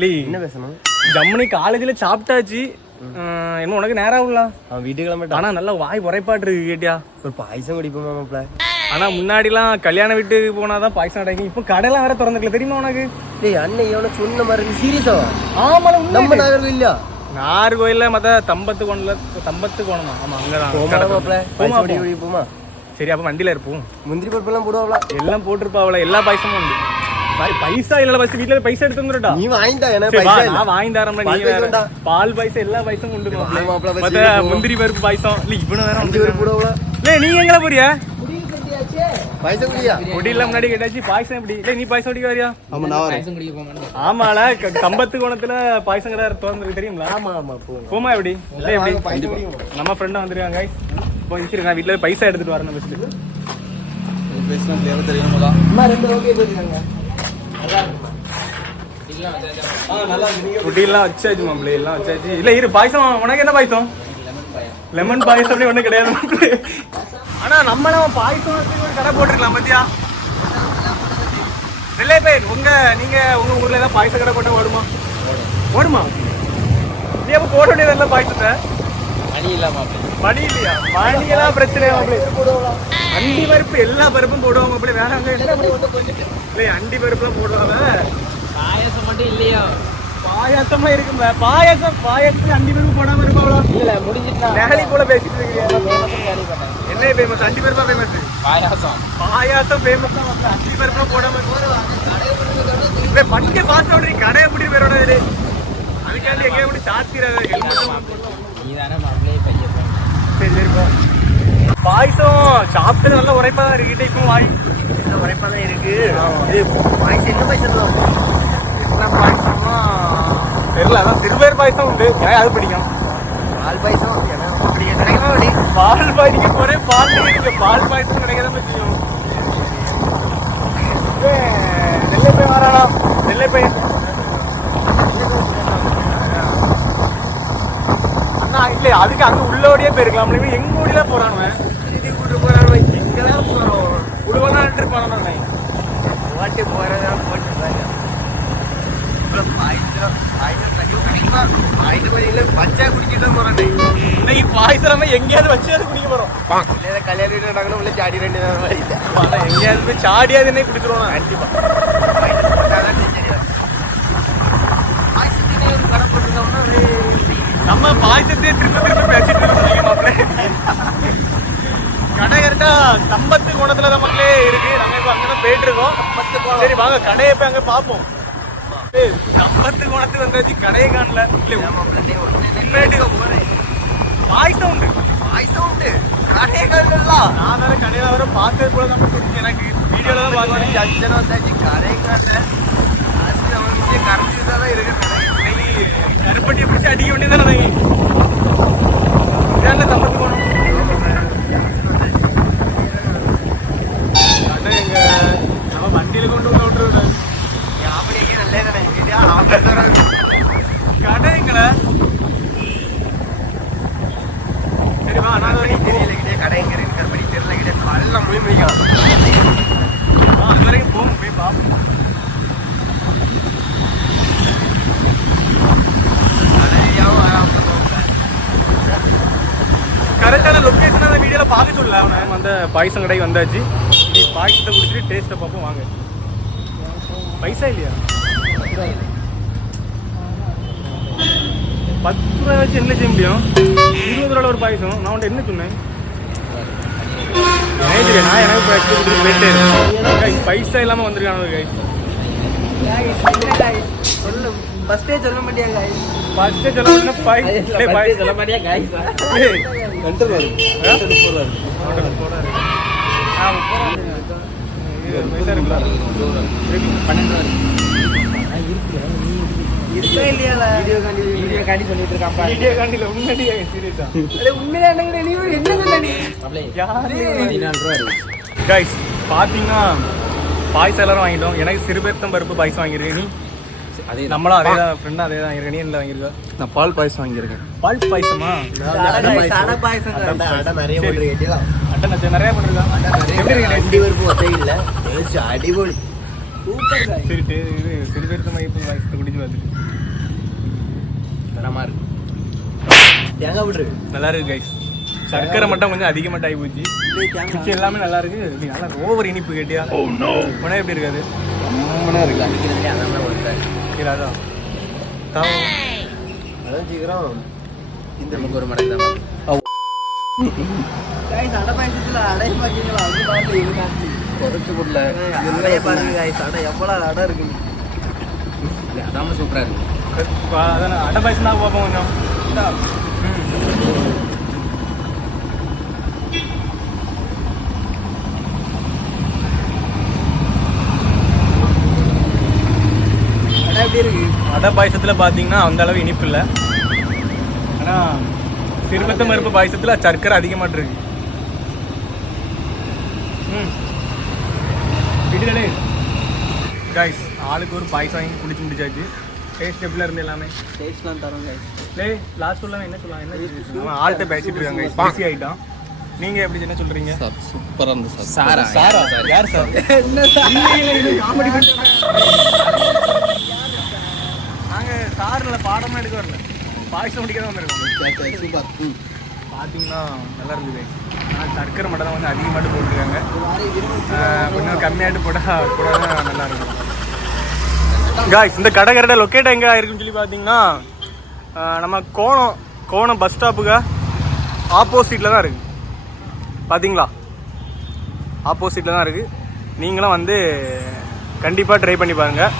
என்ன பேசணும்? ஜம்முனி காலேஜ்ல சாப்பிட்டாச்சு. என்ன உனக்கு நேரம் ஆகல? வீட்டுக்கு கிளம்பிட்டா. ஆனா நல்லா வாய் உரைப்பாட்டு இருக்கு கேட்டியா? ஒரு பாயசம் குடிப்போமா மாப்ள? ஆனா முன்னாடிலாம் கல்யாண வீட்டுக்கு போனாதான் பாயசம் கிடைக்கும். இப்போ கடையெல்லாம் வேற திறந்துக்கல தெரியுமா உனக்கு? டேய் அண்ணன் எவனோ சொன்ன மாதிரி சீரியஸா? ஆமால நம்ம நாகர்கோயில்ல நாகர்கோயில்ல மத்த தம்பத்து கோணமா? ஆமா அங்கதான் மாப்ள. பாயசம் குடிப்போமா? சரி அப்ப வண்டியில இருப்போம். முந்திரி பருப்பெல்லாம் போடுவாங்களா? எல்லாம் போட்டிருப்பாவல, எல்லா பாயசமும் உண்டு. பைசா இல்ல பஸ் வீட்ல பைசா எடுத்து வந்துடா. நீ வாங்கிட்டா எனக்கு பைசா இல்ல. நான் வாங்கி தரேன்டா. நீ வேற பால் பாயசம் எல்லா பாயசமும் உண்டு மாப்ள. மத்த முந்திரி பருப்பு பாயசம் இல்ல இவன வேற முந்திரி பருப்பு போடுவாங்களா? இல்ல நீ எங்கல போறியா? பாயசம் குடியா? குடியில முன்னாடி கேட்டாச்சு பாயசம் எப்படி? இல்ல நீ பாயசம் குடிக்க வரியா? ஆமா நான் வரேன். பாயசம் குடிக்க போறேன். ஆமால கம்பத்து கோணத்துல பாயசம் கடை திறந்துருக்கு தெரியுமா? ஆமா ஆமா போமா எப்படி? இல்ல எப்படி? பாயசம் குடிப்போம். நம்ம ஃப்ரெண்டா வந்திருக்காங்க गाइस. இப்போ இன்சிரு நான் வீட்ல பைசா எடுத்துட்டு வரணும் பஸ்ல. பேசினா தேவை தெரியுமாடா? அம்மா ரெண்டு ஓகே போடுறாங்க. நல்லா இருக்கு. குடியெல்லாம் வச்சாச்சு மாப்ள, எல்லாம் வச்சாச்சு. இல்ல இரு பாயசம் உனக்கு என்ன பாயசம்? லெமன் பாயசம் அப்படி ஒண்ணு கிடையாது மாப்ள. ஆனா நம்மளும் பாயசம் ஒரு கடை போட்டுருக்கலாம் மத்தியா. இல்லை பேர் நீங்க உங்க ஊர்ல ஏதாவது பாயச கடை போட்டா ஓடுமா? ஓடுமா? நீ அப்ப போட வேண்டியது பாயசத்தை மணி இல்லாம மணி இல்லையா? மணியெல்லாம் பிரச்சனை அண்டி பருப்பு எல்லா பருப்பும் போடுவாங்க அப்படி வேற இல்லை அண்டி பருப்புலாம் போடுவாங்க. பாயசம் மட்டும் இல்லையா? பாயாசமா இருக்குங்க. பாயசத்துல அண்டி பருப்பு போடாம இருப்பாங்களா? இல்ல முடிஞ்சிட்டா நகலி போல பேசிட்டு இருக்கீங்க. என்ன ஃபேமஸ்? அண்டி பருப்பா ஃபேமஸ்? பாயாசம் ஃபேமஸ் தான். அண்டி பருப்புலாம் போடாம இப்போ பண்டிகை ஃபாஸ்ட் ஓடுறீ கடை எப்படி பேரோட இது அதுக்காண்டி எங்கேயும் எப்படி சாத்திராது. நீதானே மாப்பிள்ளையே பையன். சரி சரிப்பா. பாயசம் சாப்பிட்டு நல்லா உரைப்பா தான் இருக்கு. இப்போ வாய் உரைப்பா தான் இருக்கு. பாயசம் என்ன பாயசம் தான்? என்ன பாயசம்னா தெரியல. அதான் சிறுபேர் பாயசம் உண்டு, எனக்கு அது பிடிக்கும். பால் பாயசம் அப்படி கிடைக்குமா? அப்படி பால் பாய்க்க போறேன். பால் பாயசம் கிடைக்காத செய்யும். நெல்லை பையன் வரானா? நெல்லை பையன் அண்ணா இல்லை அதுக்கு அங்க உள்ளோடையே போயிருக்கலாம். எங்க ஊடில போறானுவ கூட்டு போறானு எங்கதான் போறோம் உடுவலான்ட்டு போறானே ஓட்டு போறதா போட்டு பச்சா குடிக்கிட்டு தான் போறேன். இன்னைக்கு பாயசம் எங்கேயாவது வச்சு அது குடிக்க போறோம். கல்யாண வீட்டு நடக்கணும் உள்ள சாடி ரெண்டு எங்கேயாவது போய் சாடியாவது என்ன குடிச்சிருவோம் கண்டிப்பா. நம்ம பாயசத்தையே திரும்ப பேசிட்டு இருக்கோம். கடை கரெக்டா தம்பத்து கோணத்துல தான் மக்களே இருக்கு. நாங்க இப்ப அங்கதான் போயிட்டு இருக்கோம். சரி வாங்க கடையை போய் அங்க பாப்போம். தம்பத்து கோணத்துக்கு வந்தாச்சு கடையை காணல. பாயசம் உண்டு. பாயசம் உண்டு கடையை காணலாம். நான் வேற கடையில வர பார்த்தது போல தான் தெரிஞ்சு எனக்கு. வீடியோல தான் பார்த்தேன். அஞ்சனம் வந்தாச்சு கடையை காணல. கரைஞ்சி தான் இருக்கு. கருப்பட்டியை பிடிச்சி அடிக்க வேண்டியதானே தம்பத்து கோணம். கடை எங்க நம்ம வண்டியில கொண்டு வந்து விட்டுருவிட கடைங்கள. சரிவா நான் தெரியல கடை எங்க இருக்கு கருப்படி தெரியல கிட்ட எல்லாம் மொழி முடிக்கலாம். அது வரைக்கும் போகும் போய் பார்ப்போம். கரெக்டான லொக்கேஷன் அந்த வீடியோல பார்க்க சொல்ல அவனை. அந்த பாயசம் கடைக்கு வந்தாச்சு. நீ பாயசத்தை குடிச்சிட்டு டேஸ்ட்டை பார்ப்போம் வாங்க. பைசா இல்லையா? 10 ரூபா வச்சு என்ன செய்ய முடியும்? 20 ரூபாய் ஒரு பாயசம். நான் உன்ட்ட என்ன சொன்னேன்? நான் எனக்கு பைசா இல்லாம வந்திருக்கானு. சொல்லு ஃபர்ஸ்டே சொல்ல மாட்டியாங்க. ஃபர்ஸ்டே சொல்ல மாட்டேன். சொல்ல மாட்டியா गाइस? வீடியோ காண்டி சொல்லிட்டு இருக்கான். வீடியோ காண்டில உண்மையா சீரியஸா? உண்மையா நீ என்ன சொன்ன நீ? கைஸ் பாத்தீங்கன்னா பாயசம் எல்லாரும் வாங்கிட்டோம். எனக்கு சிறுபேர்த்தம் பருப்பு பாயசம் வாங்கியிருக்கேன். நீ அதே நம்மளும் அதே தான் ஃப்ரெண்டா அதே தான் இருக்கேன். நீ என்ன வாங்கியிருக்க? நான் பால் பாயசம் வாங்கியிருக்கேன். பால் பாயசமா? அடை பாயசம் அடை நிறைய போட்டுருக்கேன். அட்டை நிறைய பண்ணிருக்கா? எப்படி இருக்கு? அடி பருப்பு ஒத்தை இல்லை அடிபொலி. சூப்பர் காய். சரி இது சிறு பேருக்கு மைப்பு வயசு குடிச்சு பார்த்துட்டு தரமா இருக்கு. தேங்காய் விட்டுரு. நல்லா இருக்கு கைஸ். சர்க்கரை மட்டும் கொஞ்சம் அதிகமாக ஆகி போச்சு. மிச்சம் எல்லாமே நல்லா இருக்கு. நீ நல்லா ஓவர் இனிப்பு கேட்டியா? உனக்கு எப்படி இருக்காது? ரொம்பனா இருக்கு. அடிக்கிறதுலே அந்த மாதிரி ஒருத்தர். சரி அதான் தாவும் அதான் சீக்கிரம் இந்த நமக்கு ஒரு மடக்கு தான். கைஸ் அடை பாயசத்துல அடை பாக்கீங்களா? அது பார்த்து இது காட்சி குறைச்சு போடல. அடைய பாருங்க கைஸ். அடை எவ்வளவு அடை இருக்கு. அதாம சூப்பரா இருக்கு. அதான் அடை பாயசம் தான் பார்ப்போம் கொஞ்சம். அடை எப்படி இருக்கு? அடை பாயசத்தில் பார்த்தீங்கன்னா அந்த அளவு இனிப்பு இல்லை. ஆனால் சிறுபத்த மருப்பு பாயசத்தில் சர்க்கரை அதிகமாக இருக்கு. விடுதலே கைஸ். ஆளுக்கு ஒரு பாயசம் வாங்கி குடிச்சு முடிச்சாச்சு. டேஸ்ட் எப்படிலாம் இருந்து எல்லாமே டேஸ்ட்லாம் தரோம் கைஸ். லாஸ்ட் சொல்லலாம் என்ன சொல்லலாம் என்ன ஆள்கிட்ட பேசிட்டு இருக்காங்க. பிஸி ஆகிட்டான். நீங்கள் எப்படி என்ன சொல்கிறீங்க? சார் சூப்பராக இருந்துச்சு சார். சாரா யார் சார்? என்ன சார்? காமெடி நாங்கள் சாரில் பாடமாக எடுக்க வரல, பாயசம் முடிக்க தான் வந்திருக்கோம். சூப்பர். பார்த்தீங்கன்னா நல்லா இருந்தது. ஆனால் சர்க்கரை மட்டும் தான் வந்து அதிகமாட்டு போட்டுருக்காங்க. கொஞ்சம் கம்மியாட்டு போட்டால் கூட நல்லா இருக்கும். காய்ஸ் இந்த கடை கரெக்டாக லொக்கேட் எங்கே இருக்குன்னு சொல்லி பார்த்தீங்கன்னா நம்ம கோணம் பஸ் ஸ்டாப்புக்கு ஆப்போசிட்டில் தான் இருக்குது. பார்த்தீங்களா? ஆப்போசிட்டில் தான் இருக்குது. நீங்களும் வந்து கண்டிப்பாக ட்ரை பண்ணி பாருங்கள்.